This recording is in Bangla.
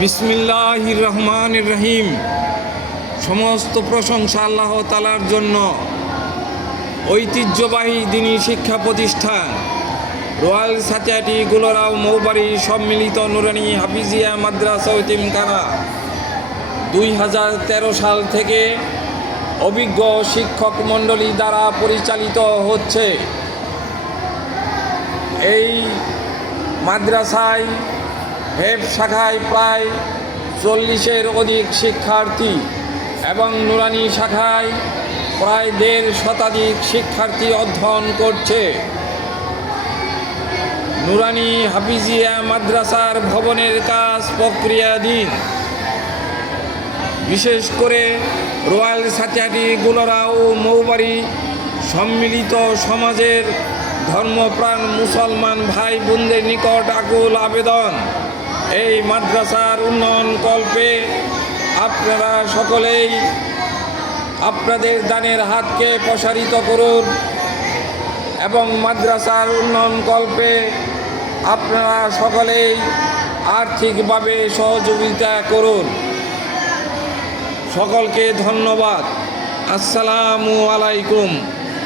বিসমিল্লাহির রহমানির রহিম। সমস্ত প্রশংসা আল্লাহ তাআলার জন্য। ঐতিহ্যবাহী দ্বীনি শিক্ষা প্রতিষ্ঠান রয়্যাল সোসাইটি গুলরাও মৌবাড়ি সম্মিলিত নুরানি হাফিজিয়া মাদ্রাসা ইতিমখানা 2013 সাল থেকে অভিজ্ঞ শিক্ষক মণ্ডলী দ্বারা পরিচালিত হচ্ছে। এই মাদ্রাসায় হেফ শাখায় প্রায় 40-এর অধিক শিক্ষার্থী এবং নুরানি শাখায় প্রায় 1.5 শতাধিক শিক্ষার্থী অধ্যয়ন করছে। নুরানি হাফিজিয়া মাদ্রাসার ভবনের কাজ প্রক্রিয়াধীন। বিশেষ করে রয়্যাল সোসাইটি গুলরাও মৌবাড়ি সম্মিলিত সমাজের ধর্মপ্রাণ মুসলমান ভাই বোনদের নিকট আকুল আবেদন, এই মাদ্রাসার উন্নয়ন কল্পে আপনারা সকলেই আপনাদের দানের হাতকে প্রসারিত করুন এবং মাদ্রাসার উন্নয়ন কল্পে আপনারা সকলেই আর্থিকভাবে সহযোগিতা করুন। সকলকে ধন্যবাদ। আসসালামু আলাইকুম।